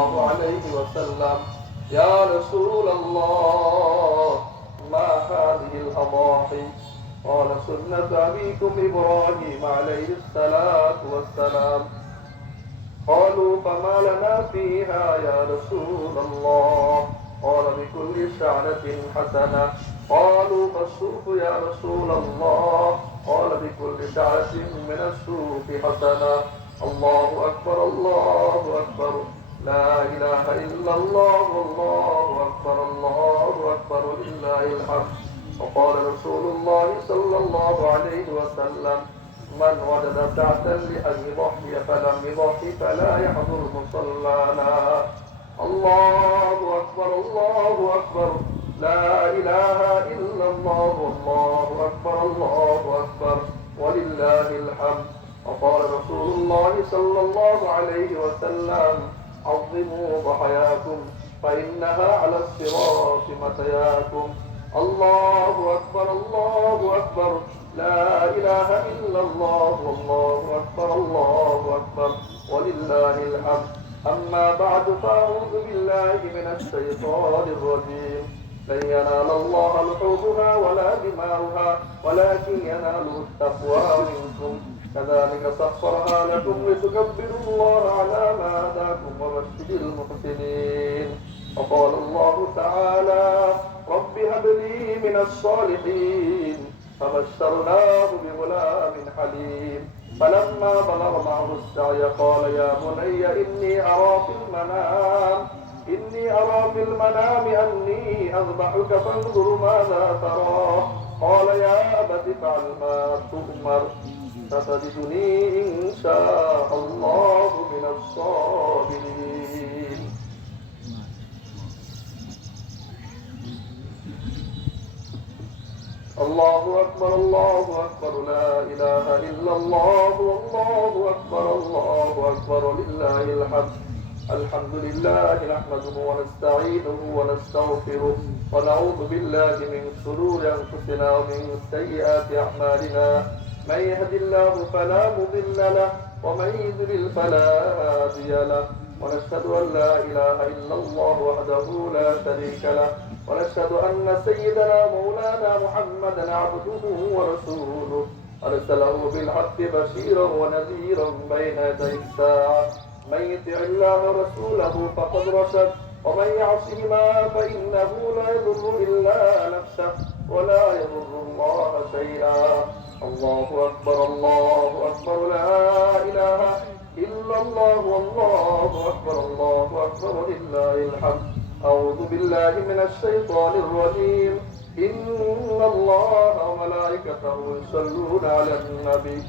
الله عليه وسلم: يا رسول الله ما هذه الأضاحي؟ قال: سنة أبيكم إبراهيم عليه الصلاة والسلام. قالوا: فما لنا فيها يا رسول الله؟ قال: بكل شعرة حسنة. قالوا: فالصوف يا رسول الله؟ قال: بكل شعرة من الصوف حسنة. الله أكبر الله أكبر، لا إله إلا الله، والله أكبر الله أكبر، لله الحمد. وقال رسول الله صلى الله عليه وسلم: من وجد سعة لأن يضحي فلم يضحي فلا يحضر مصلانا. الله أكبر الله أكبر، لا إله إلا الله، والله أكبر الله أكبر، ولله الحمد. وقال رسول الله صلى الله عليه وسلم: عظموا ضحاياكم فإنها على الصراط متياكم. الله أكبر الله أكبر، لا إله إلا الله، والله أكبر الله أكبر، ولله الحمد. أما بعد، فأعوذ بالله من الشيطان الرجيم. لن ينال الله لحومها ولا دماؤها ولكن يناله التقوى منكم. كذلك سخرها لكم لتكبروا الله على ما هداكم وبشر المحسنين. وقال الله تعالى: رب هب لي من الصالحين. فبشرناه بغلام حليم. فلما بلغ معه السعي قال: يا بني إني أرى في المنام أني أذبحك فانظر ماذا ترى. قال: يا أبت افعل ما تؤمر، ستجدني إن شاء الله من الصابرين. الله أكبر الله أكبر، لا إله إلا الله، والله أكبر الله أكبر، لله الحمد. الحمد لله نحمده ونستعينه ونستغفره ونعوذ بالله من شرور أنفسنا ومن سيئات أعمالنا. من يهد الله فلا مضل له ومن يضلل فلا هادي له. ونشهد أن لا إله إلا الله وحده لا شريك له. ونشهد أن سيدنا مولانا محمدا عبده ورسوله أرسله بالحق بشيرا ونذيرا بين يدي الساعة. من يطع الله ورسوله فقد رشد، ومن يعصهما فإنه لا يضر إلا نفسه ولا يضر الله شيئا. الله أكبر الله أكبر، لا إله إلا الله، والله أكبر الله أكبر، لله الحمد. أعوذ بالله من الشيطان الرجيم. إن الله وملائكته يصلون على النبي،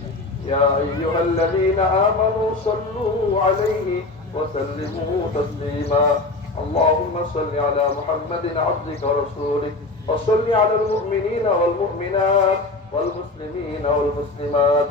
يا أيها الذين آمنوا صلوا عليه وسلموا تسليما. اللهم صل على محمد عبدك ورسولك، وصل على المؤمنين والمؤمنات والمسلمين والمسلمات،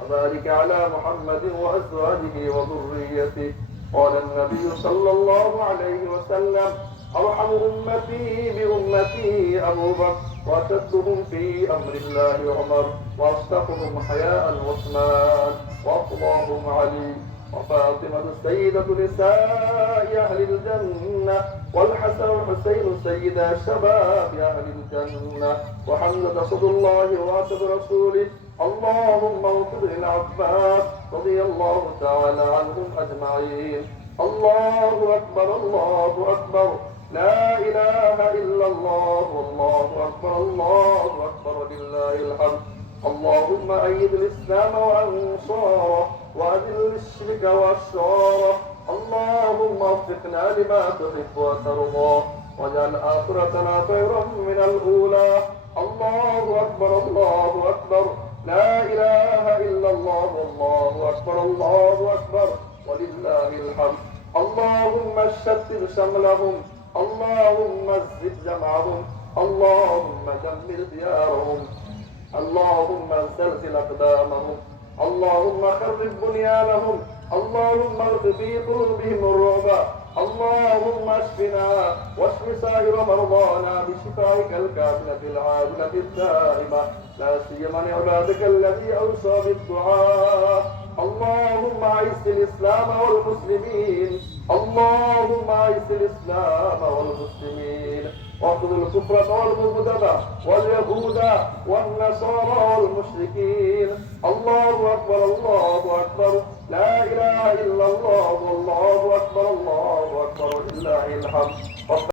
وبارك على محمد وأزواجه وذريته. قال النبي صلى الله عليه وسلم: أرحم أمتي بأمتي أبو بكر، وأشدهم في أمر الله عمر، وأصدقهم حياء عثمان، وأفضلهم علي، وفاطمة سيدة نساء أهل الجنة، والحسن والحسين سيدا شباب أهل الجنة، وحمزة صد الله وعتب رسوله. اللهم اغفر للعباس رضي الله تعالى عنهم أجمعين. الله أكبر الله أكبر، لا إله إلا الله، والله أكبر الله أكبر، لله الحمد. اللهم أيد الإسلام وأنصاره، وأذل الشرك وأشراره. اللهم وفقنا لما تحب وترضى، واجعل آخرتنا خيرا من الأولى. الله أكبر الله أكبر، لا إله إلا الله، والله أكبر الله أكبر، ولله الحمد. اللهم شتت شملهم، اللهم ازد جمعهم، اللهم دمر ديارهم، اللهم زلزل أقدامهم، اللهم خرب بنيانهم، اللهم اغفر في قلوبهم الرعب. اللهم اشفنا واشف سائر مرضانا بشفائك الكاملة العاجلة الدائمة، لا سيما عبادك الذي أوصى بالدعاء. اللهم أعز الإسلام والمسلمين، اللهم اعز الاسلام والمسلمين واخذل الكفرة والمبتدع واليهود والنصارى والمشركين. الله اكبر الله اكبر لا اله الا الله والله اكبر الله اكبر لله الحمد.